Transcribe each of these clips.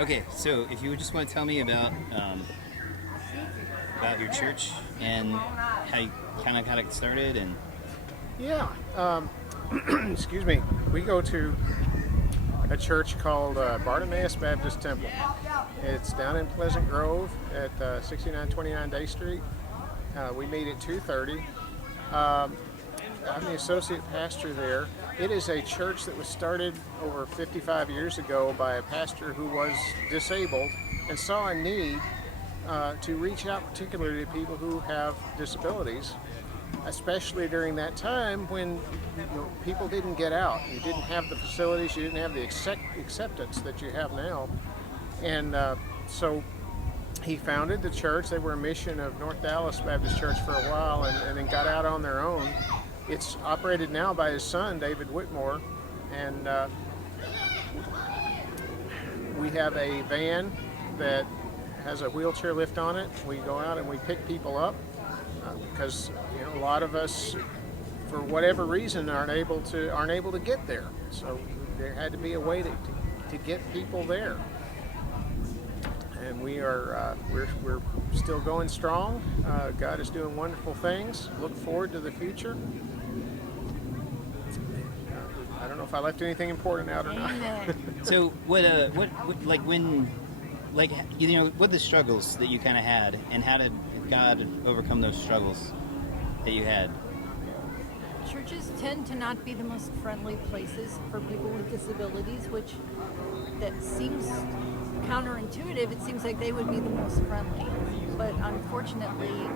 Okay, so if you would just want to tell me about your church and how you kind of got it started, and Yeah. Excuse me. We go to a church called Bartimaeus Baptist Temple. It's down in Pleasant Grove at 6929 Day Street. We meet at 2:30. I'm the associate pastor there. It is a church that was started over 55 years ago by a pastor who was disabled and saw a need to reach out particularly to people who have disabilities, especially during that time when people didn't get out. You didn't have the facilities, you didn't have the acceptance that you have now. And so he founded the church. They were a mission of North Dallas Baptist Church for a while, and then got out on their own. It's operated now by his son, David Whitmore, and we have a van that has a wheelchair lift on it. We go out and we pick people up because a lot of us, for whatever reason, aren't able to get there. So there had to be a way to get people there. And we're still going strong. God is doing wonderful things. Look forward to the future. I don't know if I left anything important out or not. so what like when, like, what are the struggles that you kind of had, and how did God overcome those struggles that you had? Churches tend to not be the most friendly places for people with disabilities, which that seems counterintuitive. It seems like they would be the most friendly, but unfortunately,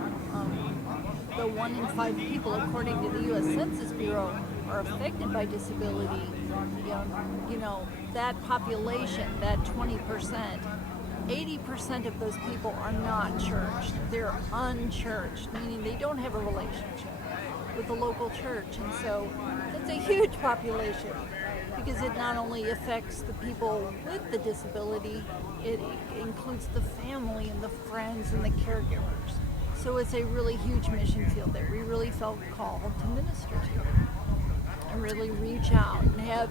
the 1 in 5 people, according to the U.S. Census Bureau, are affected by disability. That population, that 20%, 80% of those people are not churched. They're unchurched, meaning they don't have a relationship with the local church. And so that's a huge population, because it not only affects the people with the disability, it includes the family and the friends and the caregivers. So it's a really huge mission field that we really felt called to minister to, and really reach out and have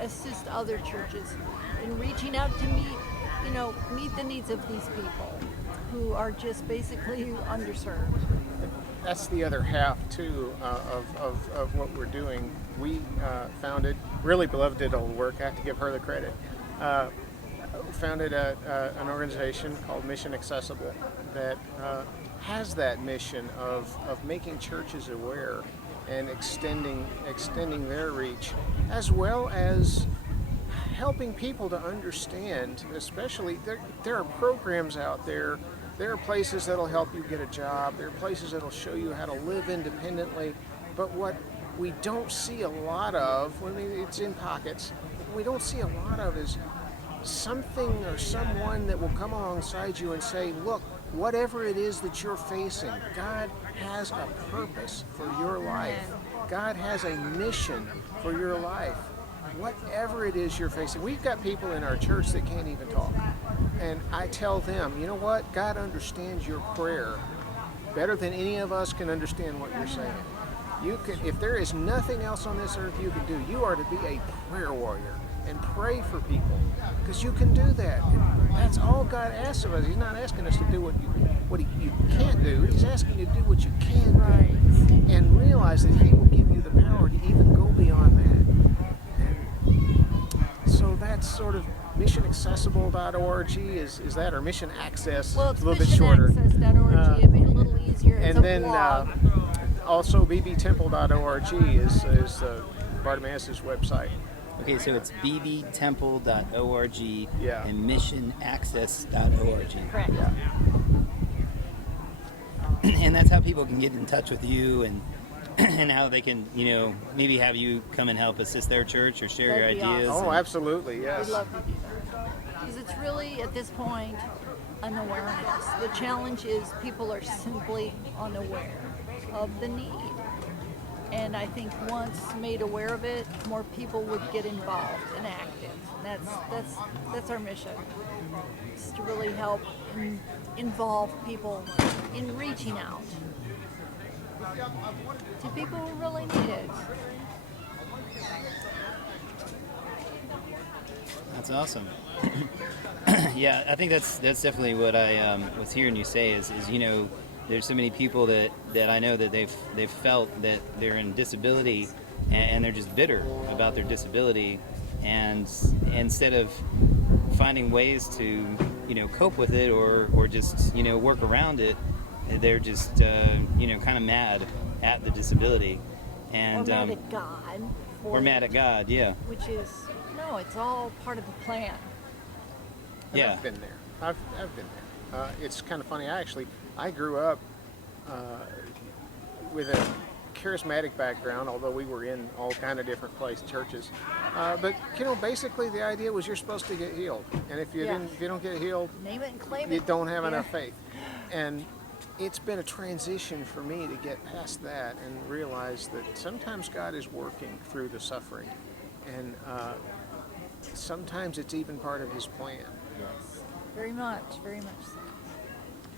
assist other churches in reaching out to meet the needs of these people who are just basically underserved. That's the other half too of what we're doing. We founded, really beloved did all the work. I have to give her the credit. Founded an organization called Mission Accessible that has that mission of making churches aware and extending their reach, as well as helping people to understand. Especially there are programs out there. There are places that'll help you get a job. There are places that'll show you how to live independently. But what we don't see a lot of, I mean, it's in pockets, what we don't see a lot of is something or someone that will come alongside you and say, look, whatever it is that you're facing, God has a purpose for your life. God has a mission for your life. Whatever it is you're facing. We've got people in our church that can't even talk. And I tell them, you know what? God understands your prayer better than any of us can understand what you're saying. You can, if there is nothing else on this earth you can do, you are to be a prayer warrior and pray for people, because you can do that. And that's all God asks of us. He's not asking us to do what you can't do. He's asking you to do what you can do, and realize that He will give you the power to even go beyond that. And so that's sort of missionaccessible.org is that, or Mission Access? Well, it's a little bit shorter. missionaccess.org. It'd be a little easier. It's And then blog. also bbtemple.org is Bartimaeus' website. Okay, so it's bbtemple.org Yeah. and missionaccess.org. Correct. Yeah. And that's how people can get in touch with you, and and how they can, maybe have you come and help assist their church or share That'd be your ideas. awesome. Oh, absolutely, yes. We'd love to do that. Because it's really, at this point, an awareness. The challenge is people are simply unaware of the need. And I think once made aware of it, more people would get involved and active. And that's our mission. It's to really help involve people in reaching out to people who really need it. That's awesome. Yeah, I think that's definitely what I was hearing you say is there's so many people that I know that they've felt that they're in disability and they're just bitter about their disability, and instead of finding ways to cope with it or just work around it, they're just kind of mad at the disability, and or mad at God. or mad at God, yeah. Which is, no, it's all part of the plan. And Yeah. I've been there. I've been there. It's kind of funny. I grew up with a charismatic background, although we were in all kind of different churches. But basically the idea was you're supposed to get healed, and if you don't get healed, Name it and claim you it. don't have enough faith. And it's been a transition for me to get past that and realize that sometimes God is working through the suffering, and sometimes it's even part of His plan. Yes, very much so.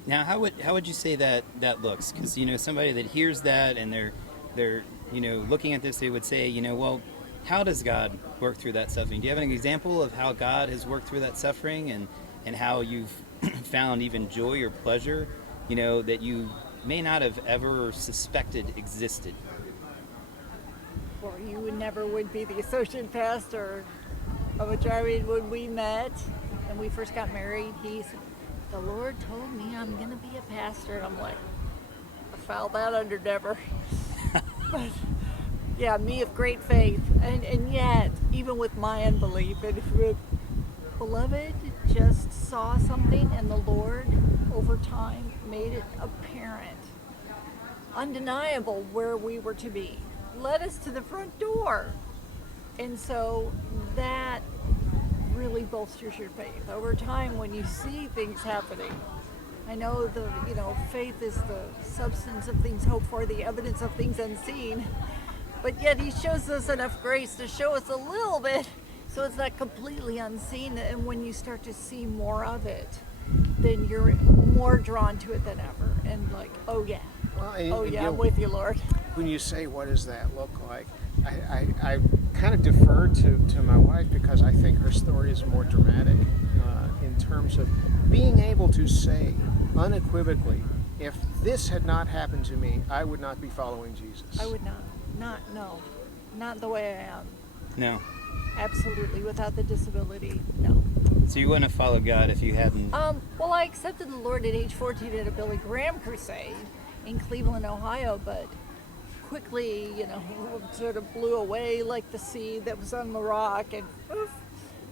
Now, how would you say that looks? Because somebody that hears that and they're looking at this, they would say, well, how does God work through that suffering? Do you have an example of how God has worked through that suffering and how you've found even joy or pleasure, that you may not have ever suspected existed? Or you would be the associate pastor of a driving when we met and we first got married. The Lord told me I'm going to be a pastor. And I'm like, I filed that under never. But yeah, me of great faith. And yet, even with my unbelief, and beloved just saw something, and the Lord, over time, made it apparent, undeniable where we were to be. Led us to the front door. And so that really bolsters your faith over time when you see things happening. I know faith is the substance of things hoped for, the evidence of things unseen, but yet He shows us enough grace to show us a little bit so it's not completely unseen, and when you start to see more of it, then you're more drawn to it than ever, and like, oh yeah, I'm with you, Lord. When you say, what does that look like? I kind of defer to my wife because I think her story is more dramatic in terms of being able to say unequivocally, if this had not happened to me, I would not be following Jesus. I would not the way I am. No. Absolutely, without the disability, no. So you wouldn't have followed God if you hadn't? Well, I accepted the Lord at age 14 at a Billy Graham crusade in Cleveland, Ohio, but quickly, sort of blew away like the seed that was on the rock,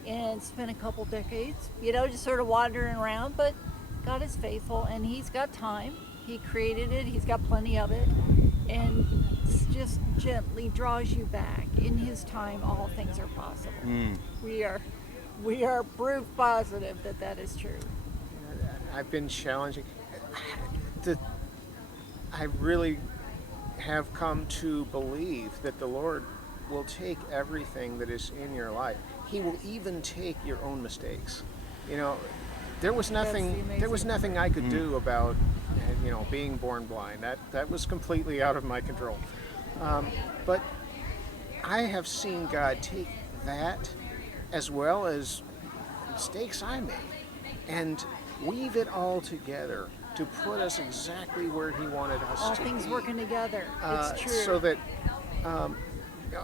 and spent a couple decades, just sort of wandering around. But God is faithful, and He's got time. He created it. He's got plenty of it, and just gently draws you back. In His time, all things are possible. We are proof positive that is true. I've been challenging. I really have come to believe that the Lord will take everything that is in your life. He will even take your own mistakes. There was nothing I could do about being born blind. That was completely out of my control. But I have seen God take that as well as mistakes I made and weave it all together to put us exactly where He wanted us all to things be. Working together. It's true. So that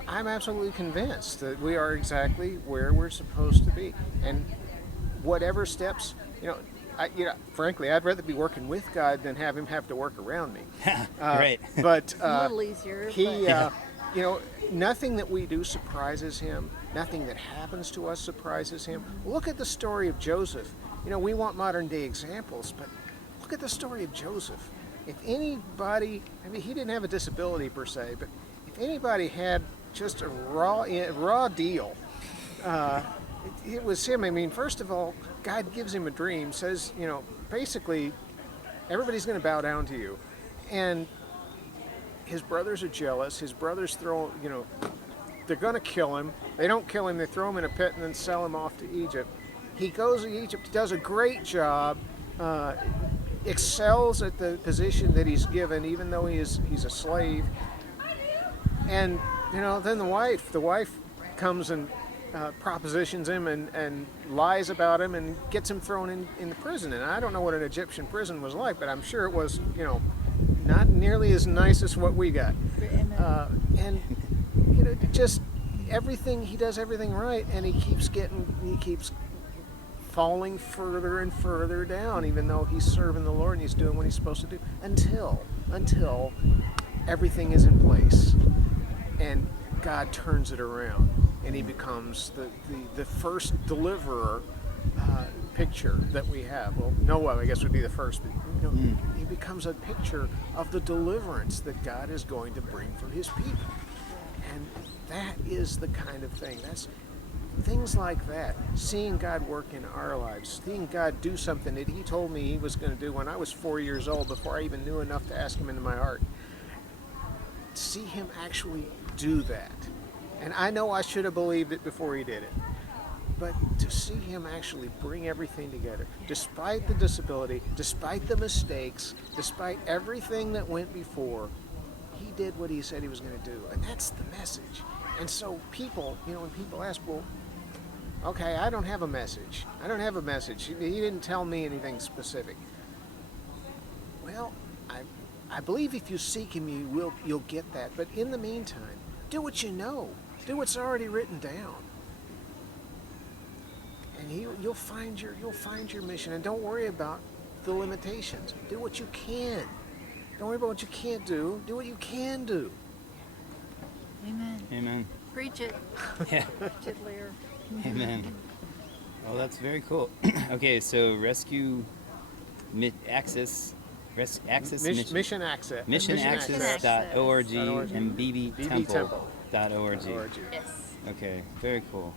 I'm absolutely convinced that we are exactly where we're supposed to be. And whatever steps, frankly, I'd rather be working with God than have Him have to work around me. Right. But a little easier. Nothing that we do surprises Him. Nothing that happens to us surprises Him. Look at the story of Joseph. We want modern day examples, but look at the story of Joseph. If anybody, he didn't have a disability per se, but if anybody had just a raw deal, it was him. First of all, God gives him a dream, says, basically, everybody's going to bow down to you. And his brothers are jealous. His brothers they're going to kill him. They don't kill him. They throw him in a pit and then sell him off to Egypt. He goes to Egypt, does a great job, excels at the position that he's given, even though he's a slave. And then the wife comes and propositions him and lies about him and gets him thrown in the prison. And I don't know what an Egyptian prison was like, but I'm sure it was, not nearly as nice as what we got. And just everything, he does everything right, and he keeps falling further and further down, even though he's serving the Lord and he's doing what he's supposed to do, until everything is in place and God turns it around and he becomes the first deliverer picture that we have. Well, Noah, I guess, would be the first, but he becomes a picture of the deliverance that God is going to bring for his people. And that is the kind of thing. That's things like that. Seeing God work in our lives, seeing God do something that he told me he was going to do when I was 4 years old, before I even knew enough to ask him into my heart. See him actually do that. And I know I should have believed it before he did it. But to see him actually bring everything together, despite the disability, despite the mistakes, despite everything that went before, he did what he said he was going to do. And that's the message. And so people, when people ask, well, okay, I don't have a message. He didn't tell me anything specific. Well, I believe if you seek him, you'll get that. But in the meantime, do what you know. Do what's already written down. And you'll find your mission. And don't worry about the limitations. Do what you can. Don't worry about what you can't do. Do what you can do. Amen. Amen. Preach it. Yeah. Preach it, Lear. Amen. Oh, that's very cool. Okay, so rescue access. Access Mission Access. missionaccess.org and bbtemple.org. bbtemple.org. Yes. Okay, very cool.